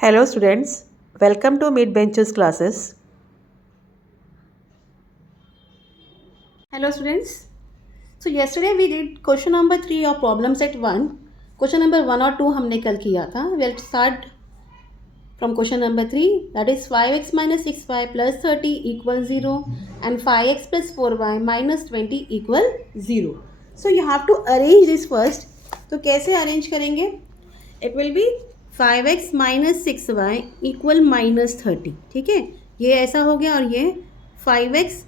Hello students, welcome to Mid Benches classes. Hello students. So yesterday we did question number 3 of problem set 1. Question number 1 और 2 हमने कल किया था. We'll start from question number 3, that is 5x minus 6y plus 30 equals 0 and 5x plus 4y minus 20 equal 0. So you have to arrange this first. तो कैसे arrange करेंगे? It will be 5x minus 6y equal minus 30. ठीक है, ये ऐसा हो गया और ये 5x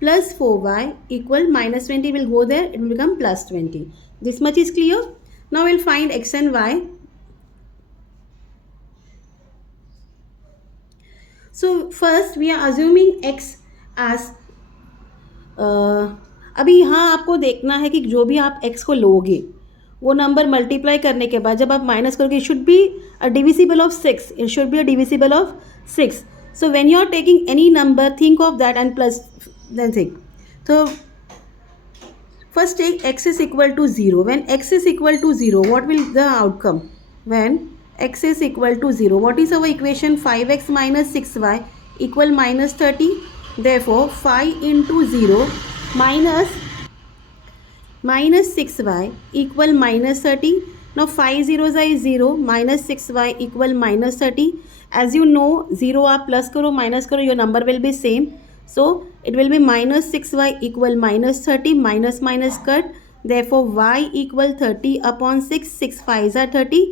plus 4y equal minus 20 will go there, it will become plus 20. This much is clear. Now we'll find x and y. So first we are assuming x as अभी यहाँ आपको देखना है कि जो भी आप x को लोगे वो नंबर मल्टीप्लाई करने के बाद जब आप माइनस करोगे it should be a divisible of 6. It should be a divisible of 6. So when you are taking any number think of that and plus then think. तो first take x is equal to 0. When x is equal to 0, what will the outcome? When x is equal to 0, what is our equation? 5x minus 6y equal minus 30. Therefore 5 into 0 minus 6y equal minus 30. Now 5 zeros is 0, minus 6y equal minus 30. As you know, 0 आप plus करो minus करो, your number will be same. So it will be minus 6y equal minus 30, minus minus cut. Therefore y equal 30 upon 6, 6 5s are 30.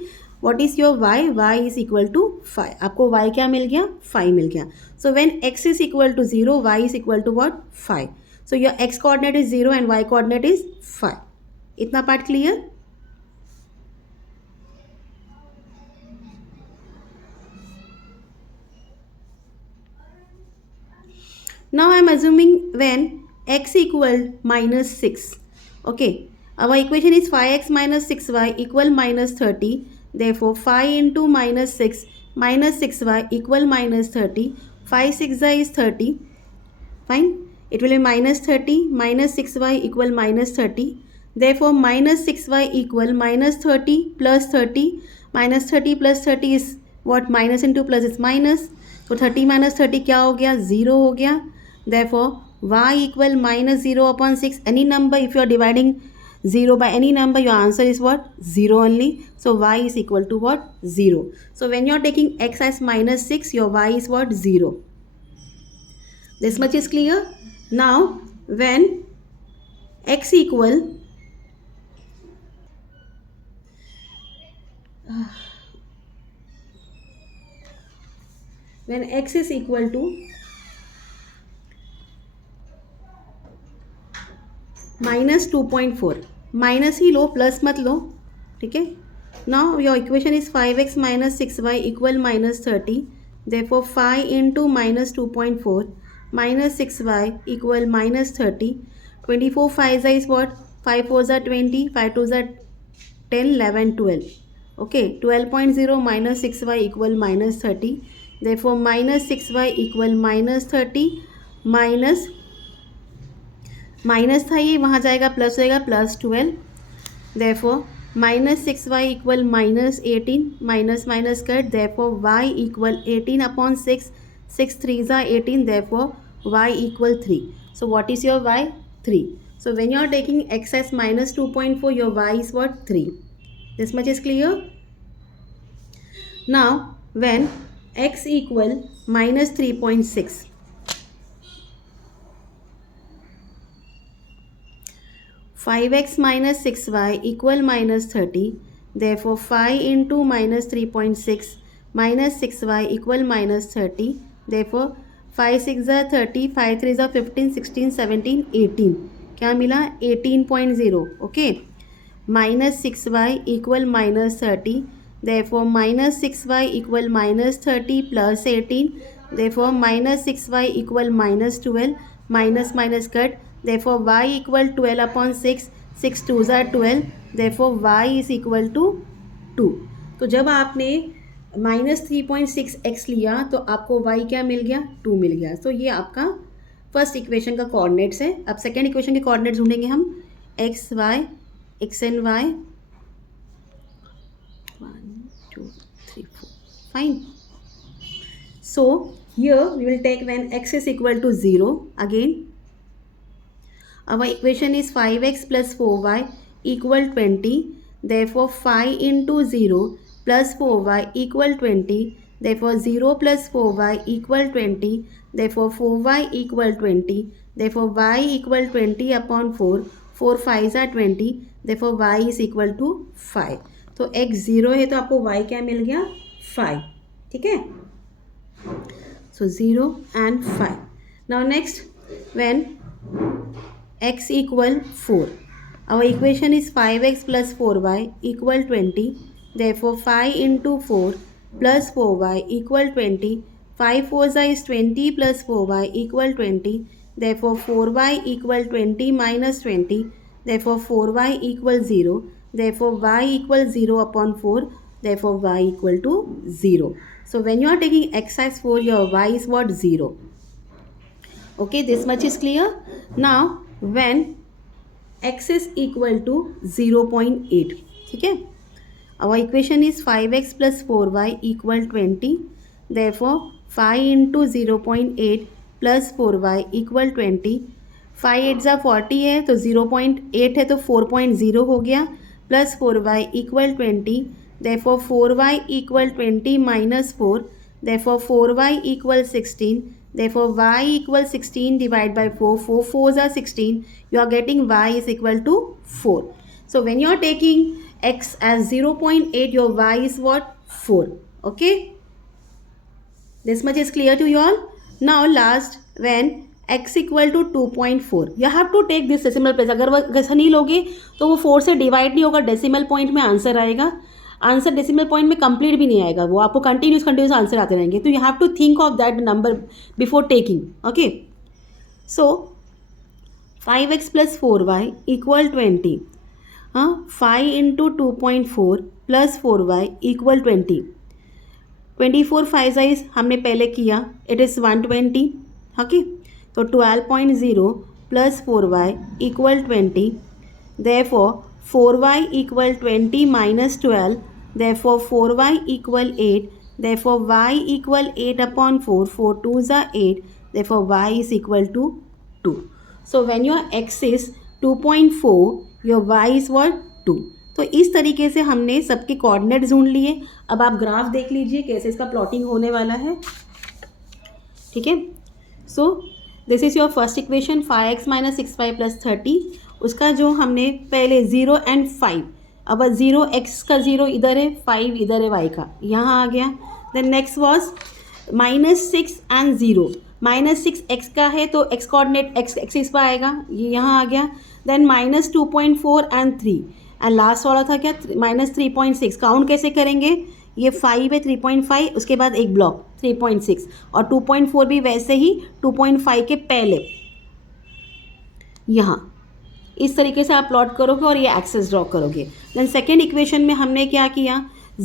What is your y? Y is equal to 5. आपको y क्या मिल गया? 5 मिल गया. So when x is equal to 0, y is equal to what? 5. So your x coordinate is 0 and y coordinate is 5. इतना part clear? Now I am assuming when x equal minus 6. Okay, our equation is 5x minus 6y equal minus 30. Therefore 5 into minus 6 minus 6y equal minus 30. 5 6y is 30. Fine. It will be minus 30 minus 6y equal minus 30. Therefore minus 6y equal minus 30 plus 30. Minus 30 plus 30 is what? Minus into plus is minus. तो 30 minus 30 क्या हो गया? 0 हो गया. Therefore y equal minus 0 upon 6. Any number, if you are dividing 0 by any number, your answer is what? 0 only. So y is equal to what? 0. So when you are taking x as minus 6, your y is what? 0. This much is clear. Now when x equal when x is equal to minus 2.4, minus he low, plus मत लो. ठीक है. Now your equation is 5x minus 6y equal minus 30. Therefore 5 into minus 2.4 minus 6y equal minus 30. 24 5s is what? 5 4s are 20, 5 2s are 10, 11, 12. Okay, 12.0 minus 6y equal minus 30. Therefore minus 6y equal minus 30 minus minus था ये, वहाँ जाएगा plus हो जाएगा plus 12. Therefore minus 6y equal minus 18. Minus minus cut. Therefore y equal 18 upon 6. 6 3s are 18. Therefore y equal 3. So what is your y? 3. So when you are taking x as minus 2.4, your y is what? 3. This much is clear. Now when x equal minus 3.6, 5x minus 6y equal minus 30. Therefore 5 into minus 3.6 minus 6y equal minus 30. Therefore 5 6 are 30, 5 3 are 15, 16, 17, 18. क्या मिला? 18.0. Okay. Minus 6y equal minus 30. Therefore minus 6y equal minus 30 plus 18. Therefore minus 6y equal minus 12. Minus minus cut. Therefore y equal 12 upon 6. 6 2s are 12. Therefore y is equal to 2. तो जब आपने minus 3.6x लिया तो आपको y क्या मिल गया? 2 मिल गया. तो ये आपका फर्स्ट इक्वेशन का कोऑर्डिनेट्स है. अब सेकेंड इक्वेशन के कोऑर्डिनेट्स ढूंढेंगे हम. X y, x and y, 1 2 3 4. Fine. So here we will take when x is equal to 0 again. Our equation is 5x plus 4y equal 20. Therefore 5 into 0 plus 4y equal 20. Therefore 0 plus 4y equal 20. Therefore 4y equal 20. Therefore y equal 20 upon 4. 4 5s are 20. Therefore y is equal to 5. तो x 0 है तो आपको y क्या मिल गया 5. ठीक है. So 0 and 5. Now next, when x equal 4. Our equation is 5x plus 4y equal 20. Therefore 5 into 4 plus 4y equal 20. 5 4s is 20 plus 4y equal 20. Therefore 4y equal 20 minus 20. Therefore 4y equal 0. Therefore y equal 0 upon 4. Therefore y equal to 0. So when you are taking x as 4, your y is what? 0. Okay, this much is clear. Now when x is equal to 0.8, ठीक है. Our equation is 5x plus 4y equal 20. Therefore 5 into 0.8 plus 4y equal 20. 5 8s are 40 है तो 0.8 है तो 4.0 हो गया plus 4y equal 20. Therefore 4y equal 20 minus 4. Therefore 4y equal 16. Therefore y equal 16 divided by 4. 4 4s are 16. You are getting y is equal to 4. So when you are taking x as 0.8, your y is what? 4. Okay. This much is clear to you all. Now last, when x equal to 2.4, you have to take this decimal place. अगर वो ऐसा नहीं लोगे तो वो 4 से divide नहीं होगा, डेसिमल पॉइंट में आंसर आएगा. आंसर डेसिमल पॉइंट में कंप्लीट भी नहीं आएगा, वो आपको कंटिन्यूस आंसर आते रहेंगे. तो you have to think of that number before taking. Okay. So 5x plus 4y equal 20. 5 into 2.4 plus 4y equal 20. 24 5 size हमने पहले किया, इट इज़ 120. ओके. तो 12.0 plus 4y equal 20. Therefore 4y equal 20 minus 12. Therefore 4y equal 8. Therefore y equal 8 upon 4. 4 2s are 8. Therefore y is equal to 2. So when your x is 2.4, your y is what? 2. तो इस तरीके से हमने सबके coordinate ढूंढ लिए. अब आप ग्राफ देख लीजिए कैसे इसका प्लॉटिंग होने वाला है. ठीक है. So this is your first equation 5x minus 6y plus 30. उसका जो हमने पहले 0 एंड 5, अब 0 x का 0 इधर है, 5 इधर है y का, यहाँ आ गया. Then next was -6 and 0. -6 x का है तो x कोऑर्डिनेट x एक्सिस पर आएगा, ये यहाँ आ गया. Then -2.4 and 3. एंड लास्ट वाला था क्या? -3.6. काउंट कैसे करेंगे? ये 5 है 3.5, उसके बाद एक ब्लॉक 3.6 और 2.4 भी वैसे ही 2.5 के पहले यहाँ. इस तरीके से आप प्लॉट करोगे और ये एक्सेस ड्रॉ करोगे. देन सेकेंड इक्वेशन में हमने क्या किया?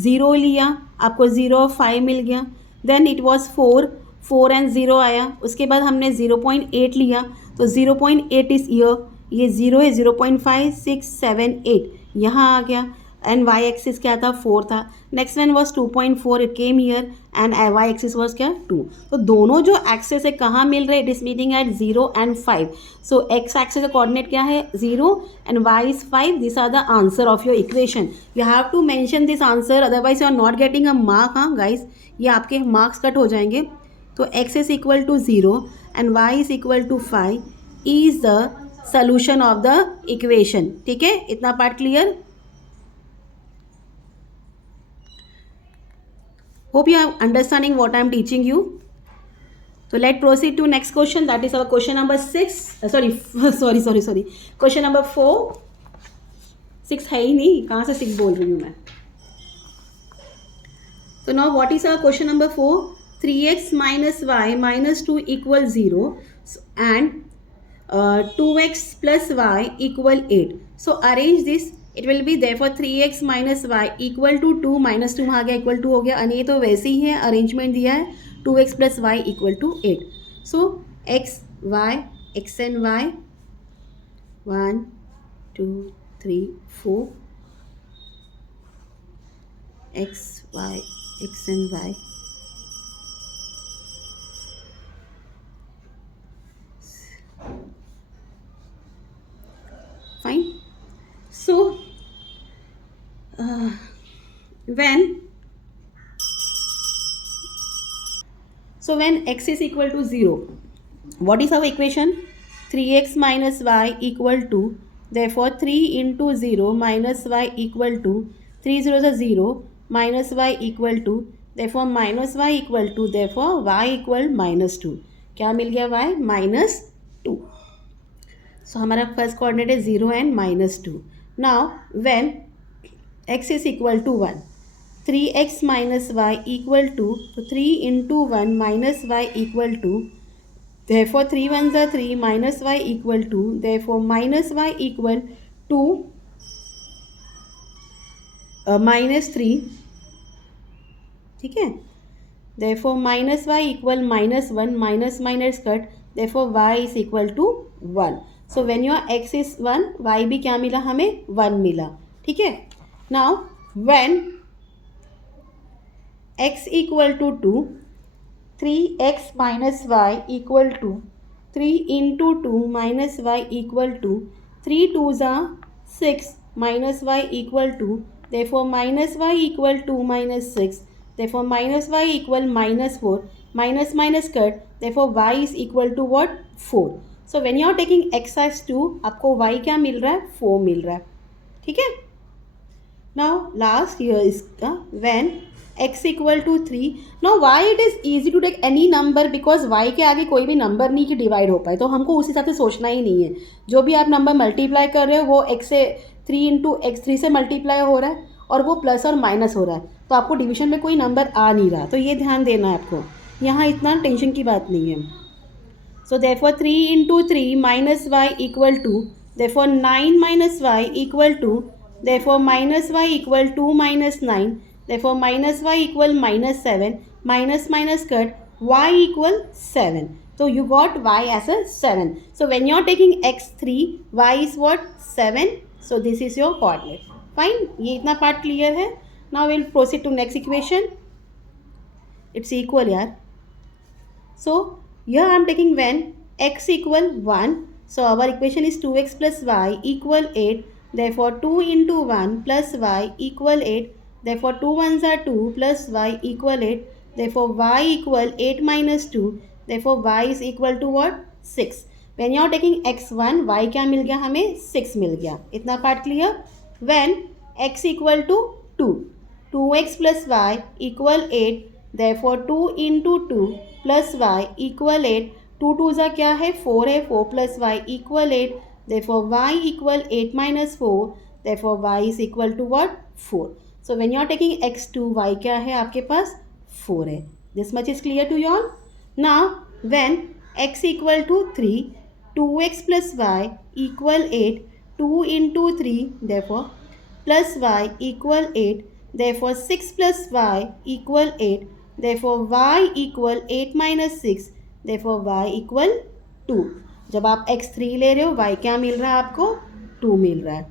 0 लिया, आपको 0 और 5 मिल गया. देन इट वाज 4 एंड 0 आया. उसके बाद हमने 0.8 लिया, तो 0.8 इज ईयर, ये 0 है, 0.5 6 7 8 यहाँ आ गया. एंड वाई एक्सिस क्या था? 4 था. Next one was 2.4, it came here and y axis was क्या? 2. तो दोनों जो एक्सेस है कहाँ मिल रहे? It is meeting at 0 and 5. So x axis का कोऑर्डिनेट क्या है? 0 and y is 5. This are the answer of your equation. You have to mention this answer, otherwise you are not getting a mark. हाँ guys, ये आपके marks cut हो जाएंगे. तो x is equal to 0 and y is equal to 5 is the solution of the equation. ठीक है, इतना part clear? Hope you are understanding what I am teaching you. So let's proceed to next question. That is our question number 6. Sorry. Question number 4. 6 है ही नहीं, कहाँ से 6 बोल रही हूँ मैं. So now what is our question number 4? 3x minus y minus 2 equal 0 and 2x plus y equal 8. So arrange this. It will be therefore 3x minus y equal to 2 minus 2 आ गया, इक्वल टू हो गया. और ये तो वैसे ही है, arrangement दिया है 2x plus y equal to 8. So x and y 1 2 3 4 x y x and y. Fine. So when x is equal to 0, what is our equation? 3x minus y equal to, therefore 3 into 0 minus y equal to, 3 zeros are 0, minus y equal to, therefore minus y equal to, therefore y equal minus 2. क्या मिल गया y? minus 2. So हमारा first coordinate है 0 and minus 2. Now when x is equal to 1, 3x minus y equal to, so 3 into 1 minus y equal to, therefore 3 ones are 3, minus y equal to, therefore minus y equal to minus 3. ठीक है, therefore minus y equal minus 1, minus minus cut, therefore y is equal to 1. So when your x is 1, y भी क्या मिला हमें? 1 मिला. ठीक है. Now when x equal to 2, 3x minus y equal to, 3 into 2 minus y equal to, 3 2s are 6, minus y equal to, therefore minus y equal to minus 6, therefore minus y equal minus 4, minus minus cut, therefore y is equal to what? 4. So when you are taking x as 2, आपको y क्या मिल रहा है? 4 मिल रहा है. ठीक है. Now last here is when x equal to 3. Now why it is easy to take any number? Because y के आगे कोई भी नंबर नहीं कि डिवाइड हो पाए, तो हमको उस हिसाब से सोचना ही नहीं है. जो भी आप नंबर मल्टीप्लाई कर रहे हो वो x से 3 इंटू एक्स 3 से मल्टीप्लाई हो रहा है और वो प्लस और माइनस हो रहा है, तो आपको डिवीजन में कोई नंबर आ नहीं रहा. तो ये ध्यान देना है आपको, यहाँ इतना टेंशन की बात नहीं है. So therefore 3 into 3 minus y equal to, therefore 9 minus y equal to, therefore minus y equal 2 minus 9, therefore minus y equal minus 7, minus minus cut, y equal 7. So you got y as a 7. So when you are taking x3, y is what? 7. So this is your coordinate. Fine. ये इतना part clear है. Now we'll proceed to next equation. It's equal यार. So here I am taking when x equal 1. So our equation is 2x plus y equal 8. Therefore 2 into 1 plus y equal 8. Therefore 2 ones are 2 plus y equal 8. Therefore y equal 8 minus 2. Therefore y is equal to what? 6. When you are taking x1, y क्या मिल गया हमें? 6 मिल गया. इतना part clear. When x equal to 2, 2x plus y equal 8. Therefore 2 into 2 plus y equal 8. 2 2s are क्या है? 4 है. 4 plus y equal 8. Therefore y equal 8 minus 4. Therefore y is equal to what? 4. So when you are taking x2, y क्या है आपके पास? 4 है. This much is clear to you all. Now when x equal to 3, 2x plus y equal 8. 2 into 3, therefore plus y equal 8. Therefore 6 plus y equal 8. Therefore y equal 8 minus 6. Therefore y equal 2. जब आप x3 ले रहे हो, y क्या मिल रहा है आपको? 2 मिल रहा है.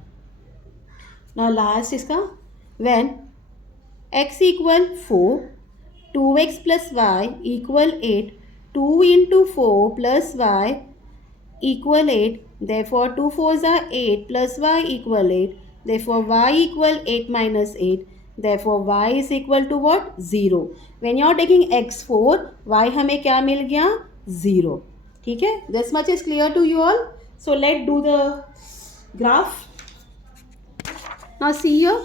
Now last इसका when x equal 4, 2x plus y equal 8. 2 into 4 plus y equal 8. Therefore 2 4s are 8 plus y equal 8. Therefore y equal 8 minus 8. Therefore y is equal to what? 0. When you are taking x4, y हमें क्या मिल गया? 0. ठीक है. This much is clear to you all. So let's do the graph. Now see here.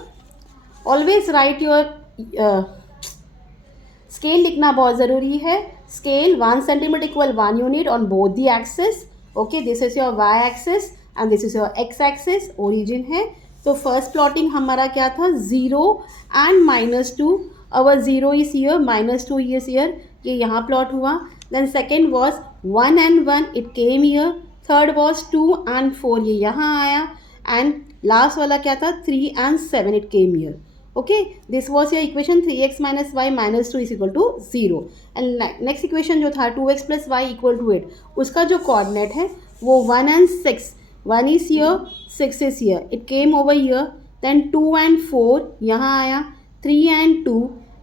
Always write your scale लिखना बहुत ज़रूरी है. Scale 1 centimeter equal 1 unit on both the axis. Okay, this is your y axis and this is your x axis. Origin है. तो first plotting हमारा क्या था? 0 and -2. Our 0 is here, -2 is here. ये यहाँ प्लॉट हुआ. Then second was 1 and 1, it came here. Third was 2 and 4, ये यहाँ आया. एंड लास्ट वाला क्या था? 3 and 7, it came here. Okay, this was your equation 3x minus y minus 2 is equal to 0. And next equation जो था 2x plus y equal to 8, उसका जो कोऑर्डिनेट है वो 1 and 6. 1 is here, 6 is here. It came over here. Then 2 and 4 यहाँ आया. 3 and 2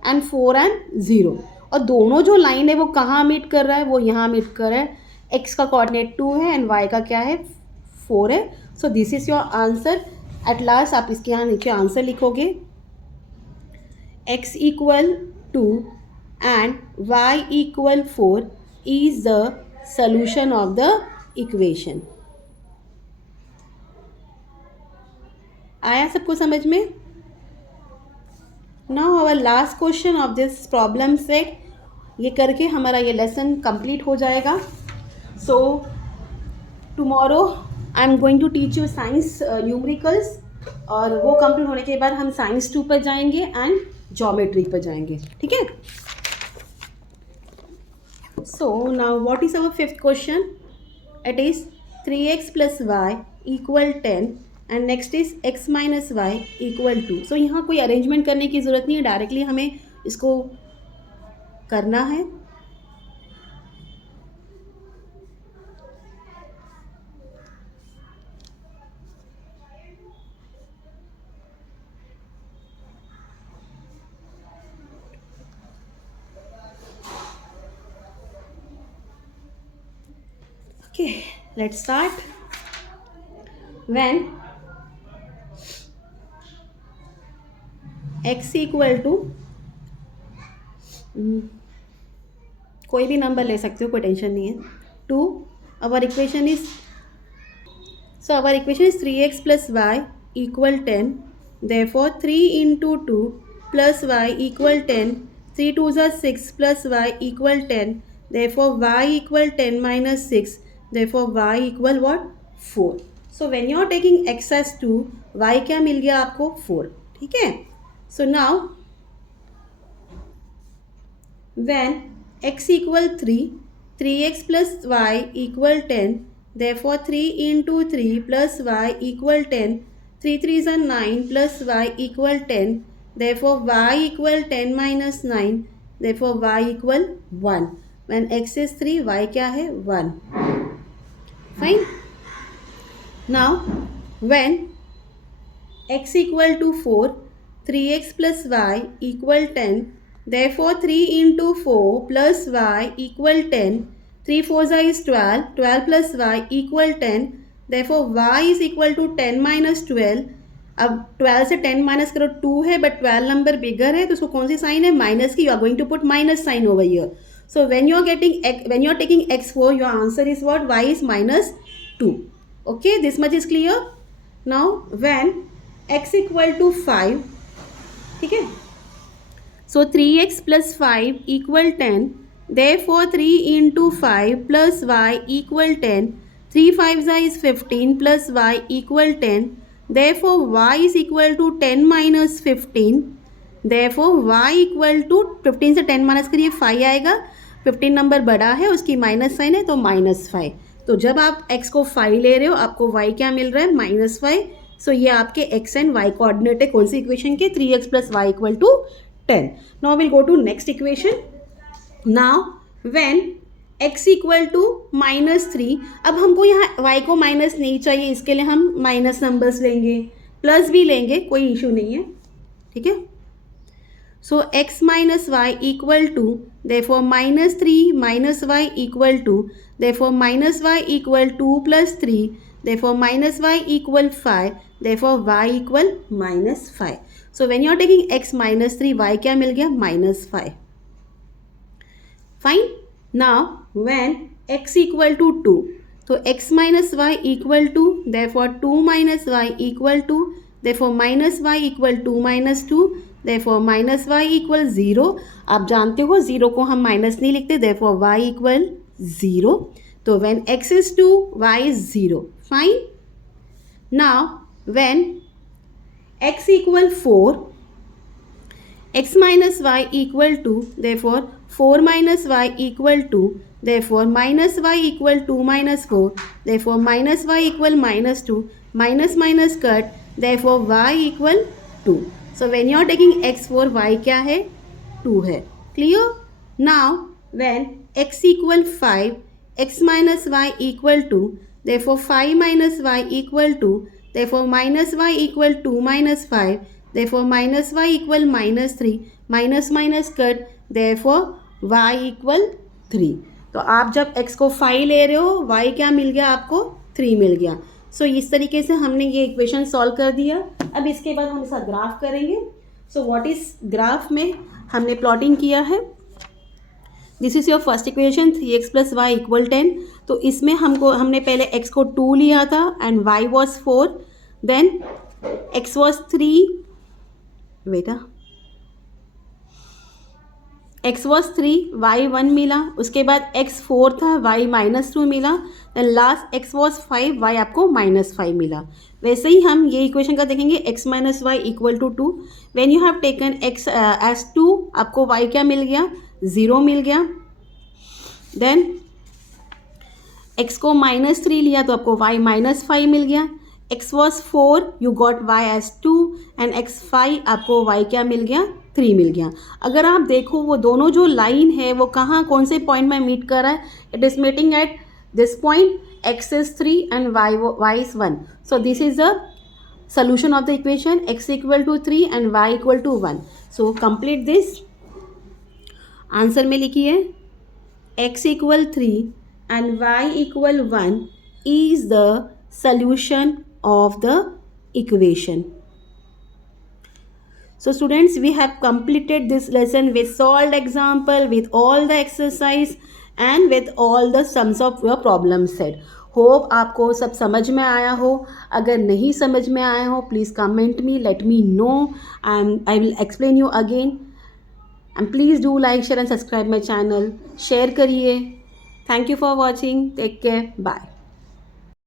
and 4 and 0, और दोनों जो लाइन है वो कहाँ मीट कर रहा है, वो यहाँ मीट कर रहा है. x का कोऑर्डिनेट 2 है एंड y का क्या है 4 है. So this is your answer. At last आप इसके यहाँ नीचे आंसर लिखोगे x equal 2 and y equal 4 is the solution of the equation. आया सबको समझ में? Now our last question of this problem set. ये करके हमारा ये लेसन कंप्लीट हो जाएगा. So tomorrow I am going to teach you science numericals, और वो कंप्लीट होने के बाद हम साइंस 2 पर जाएंगे एंड ज्योमेट्री पर जाएंगे. ठीक है? So now what is our fifth question? It is 3x plus y equal 10 and next is x minus y equal 2. So यहाँ कोई अरेंजमेंट करने की ज़रूरत नहीं है, डायरेक्टली हमें इसको करना है. Okay, let's start. When x equal to कोई भी नंबर ले सकते हो, कोई टेंशन नहीं है. 2, our equation is 3x plus y equal 10. Therefore 3 into 2 plus y equal 10. 3 2s are 6 plus y equal 10. Therefore y equal 10 minus 6. Therefore y equal what? 4. So when you are taking x as 2, y क्या मिल गया आपको? 4. ठीक है? So now when x equal 3, 3x plus y equal 10. Therefore 3 into 3 plus y equal 10. 3 3s are 9 plus y equal 10. Therefore y equal 10 minus 9. Therefore y equal 1. When x is 3, y क्या है? 1. Fine. Now when x equal to 4, 3x plus y equal 10. Therefore 3 into 4 plus y equal 10. 3 4s is 12. 12 plus y equal 10. Therefore y is equal to 10 minus 12. अब 12 से 10 minus करो, 2 है but 12 number बिगर है, तो उसको कौन सी साइन है? माइनस की. You are going to put minus sign over here. So when you are taking x4, your answer is what? Y is minus 2. Okay, this much is clear. Now when x equal to 5, ठीक है? So 3x plus 5 equal 10. Therefore 3 into 5 plus y equal 10. 3 5s is 15 plus y equal 10. Therefore y is equal to 10 minus 15. Therefore y equal to 15 से 10 minus करिए 5 आएगा. 15 number बड़ा है, उसकी minus sign है तो -5. तो जब आप x को 5 ले रहे हो, आपको y क्या मिल रहा है? -5. सो ये आपके x एंड y कोऑर्डिनेट है कौन सी इक्वेशन के? 3x plus y equal to 10. Now we'll go to next equation. Now when x equal to -3, अब हमको यहाँ y को माइनस नहीं चाहिए, इसके लिए हम माइनस नंबर्स लेंगे, प्लस भी लेंगे, कोई इशू नहीं है. ठीक है? So x minus y equal to, therefore -3 minus y equal to, therefore minus y equal 2 plus 3, therefore minus y equal 5, therefore y equal -5. So when you are taking x minus 3, y क्या मिल गया? -5. Fine. Now when x equal to 2, तो x minus y equal to, therefore 2 minus y equal to, therefore minus y equal 2 minus 2, therefore minus y equal 0. आप जानते हो 0 को हम minus नहीं लिखते, therefore y equal 0. तो when x is 2, y is 0. Fine. Now when x equal 4, x minus y equal to, therefore 4 minus y equal to, therefore minus y equal 2 minus 4, therefore minus y equal -2, minus minus cut, therefore y equal 2. So when you are taking x4, y क्या है? 2 है. Clear? Now when x equal 5, x minus y equal to, therefore 5 minus y equal to, therefore minus y equal 2 minus 5, therefore minus y equal -3, minus minus cut, therefore y equal 3। तो आप जब x को 5 ले रहे हो, y क्या मिल गया आपको? 3 मिल गया। सो इस तरीके से हमने ये इक्वेशन सॉल्व कर दिया। अब इसके बाद हम इसका ग्राफ करेंगे। सो व्हाट इज ग्राफ में हमने प्लॉटिंग किया है। This is your first equation 3x plus y equal 10। तो इसमें हमने पहले x को 2 लिया था and y was 4, then x was 3, बेटा x वॉज 3, y 1 मिला, उसके बाद x 4 था, y माइनस 2 मिला, then last x was 5, y आपको माइनस 5 मिला। वैसे ही हम ये इक्वेशन का देखेंगे x minus y equal to 2। When you have taken x as 2, आपको y क्या मिल गया? 0 मिल गया। देन x को माइनस 3 लिया तो आपको y माइनस 5 मिल गया। x was 4, you got y as 2 and x 5, आपको y क्या मिल गया? 3 मिल गया। अगर आप देखो वो दोनों जो लाइन है वो कहाँ कौन से पॉइंट में मीट कर रहा है? It is meeting at this point, x is 3 and y is 1. So this is the solution of the equation, x equal to 3 and y equal to 1. So complete this. Answer में लिखिए x equal 3 and y equal 1 is the solution of the equation. So students, we have completed this lesson with solved example, with all the exercise and with all the sums of your problem set. Hope आपको सब समझ में आया हो। अगर नहीं समझ में आया हो, please comment me, let me know, I will explain you again. And please do like, share and subscribe my channel. Share करिए। Thank you for watching. Take care. Bye.